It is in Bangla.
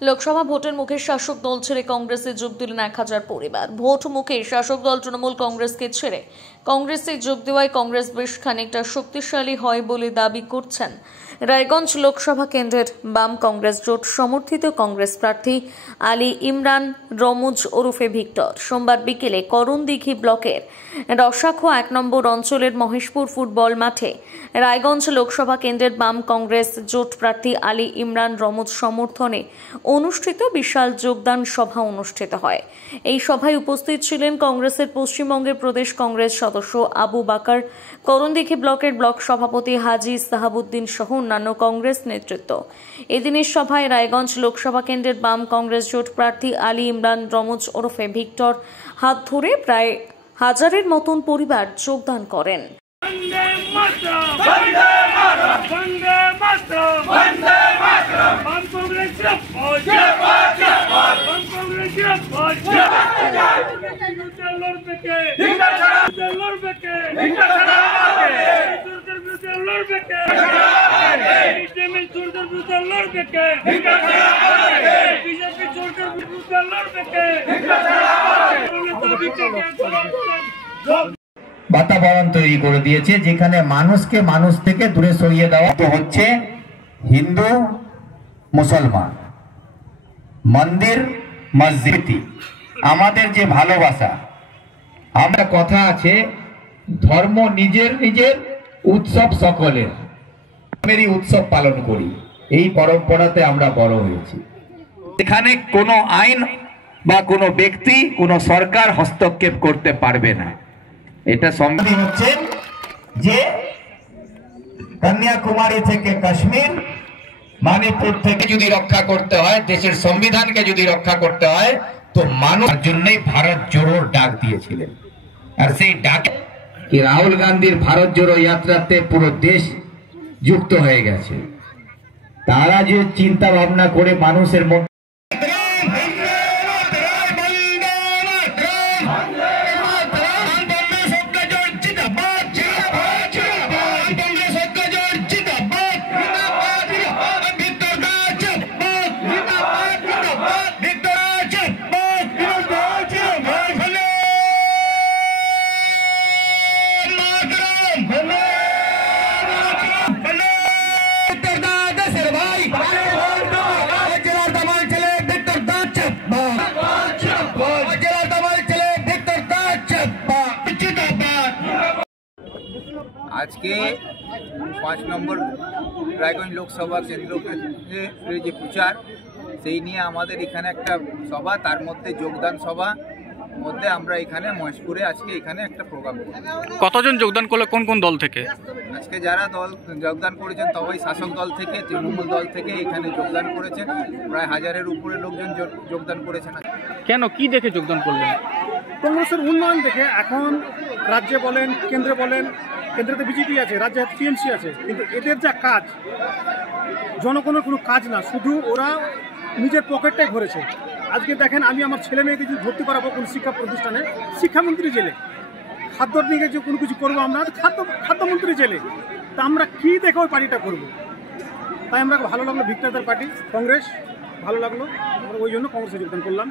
লোকসভা ভোটের মুখে শাসক দল ছেড়ে কংগ্রেসে যোগ দিলেন 1000 পরিবার। ভোট মুখে শাসক দল তৃণমূল কংগ্রেসকে ছেড়ে কংগ্রেসে যোগ দেওয়ায় কংগ্রেস বেশ খানিকটা শক্তিশালী হয় বলে দাবি করছেন রায়গঞ্জ লোকসভা কেন্দ্রের বাম কংগ্রেস জোট সমর্থিত কংগ্রেস প্রার্থী আলী ইমরান রমুজ ওরফে ভিক্টর। সোমবার বিকেলে করণদিঘি ব্লকের রসাখো 1 নম্বর অঞ্চলের মহেশপুর ফুটবল মাঠে রায়গঞ্জ লোকসভা কেন্দ্রের বাম কংগ্রেস জোট প্রার্থী আলী ইমরান রমুজ সমর্থনে অনুষ্ঠিত বিশাল যোগদান সভা অনুষ্ঠিত হয়। এই সভায় উপস্থিত ছিলেন কংগ্রেসের পশ্চিমবঙ্গের প্রদেশ কংগ্রেস সদস্য আবু বাকার, করণদিঘি ব্লকের ব্লক সভাপতি হাজি সাহাবুদ্দিন সহ অন্যান্য কংগ্রেস নেতৃত্ব। এদিনের সভায় রায়গঞ্জ লোকসভা কেন্দ্রের বাম কংগ্রেস জোট প্রার্থী আলী ইমরান রমুজ ওরফে ভিক্টর হাত ধরে প্রায় 1000-এর মতন পরিবার যোগদান করেন। বাতাবরণ তৈরি করে দিয়েছে যেখানে মানুষকে মানুষ থেকে দূরে সরিয়ে দেওয়া হচ্ছে। হিন্দু মুসলমান, মন্দির মসজিদ, আমাদের যে ভালোবাসা, আমরা কথা আছে ধর্ম নিজের নিজের, উৎসব সকলের, আমেরই উৎসব পালন করি। এই পরম্পরাতে আমরা বড় হয়েছি। এখানে কোনো আইন বা কোনো ব্যক্তি, কোনো সরকার হস্তক্ষেপ করতে পারবে না। এটা সম্ভব হচ্ছে যে কন্যাকুমারী থেকে কাশ্মীর, মণিপুর থেকে যদি রক্ষা করতে হয়, দেশের সংবিধানকে যদি রক্ষা করতে হয়, তো মানুষের জন্যই ভারত জোড়োর ডাক দিয়েছিলেন। আর সেই ডাকে কি রাহুল গান্ধীর ভারত জোড়ো যাত্রাতে পুরো দেশ যুক্ত হয়ে গেছে। তারা যে চিন্তা ভাবনা করে মানুষের মধ্যে আজকে 5 নম্বর রায়গঞ্জ লোকসভা কেন্দ্রের যে প্রচার, সেই নিয়ে আমাদের এখানে একটা সভা, তার মধ্যে যোগদান সভা মধ্যে আমরা এখানে মহেশপুরে আজকে এখানে একটা প্রোগ্রাম করি। কতজন যোগদান করলো, কোন কোন দল থেকে? আজকে যারা দল যোগদান করেছেন সবাই শাসক দল থেকে, তৃণমূল দল থেকে এখানে যোগদান করেছেন। প্রায় 1000-এর উপরে লোকজন যোগদান করেছেন। কেন, কি দেখে যোগদান করলেন? কংগ্রেসের উন্নয়ন দেখে। এখন রাজ্যে বলেন, কেন্দ্রে বলেন, কেন্দ্রে বিজেপি আছে, রাজ্যে টিএমসি আছে, কিন্তু এদের যা কাজ, জনগণের কোনো কাজ না, শুধু ওরা নিজের পকেটটাই ভরেছে। আজকে দেখেন, আমি আমার ছেলে মেয়েকে যদি ভর্তি করাবো কোনো শিক্ষা প্রতিষ্ঠানে, শিক্ষামন্ত্রী জেলে। খাদ্য নিয়ে যে কোনো কিছু করবো আমরা, খাদ্যমন্ত্রী জেলে। তা আমরা কী দেখে ওই পার্টিটা করবো? তাই আমরা ভালো লাগলো ভিক্টরদের পার্টি কংগ্রেস, ভালো লাগলো, ওই জন্য কংগ্রেসে যোগদান করলাম।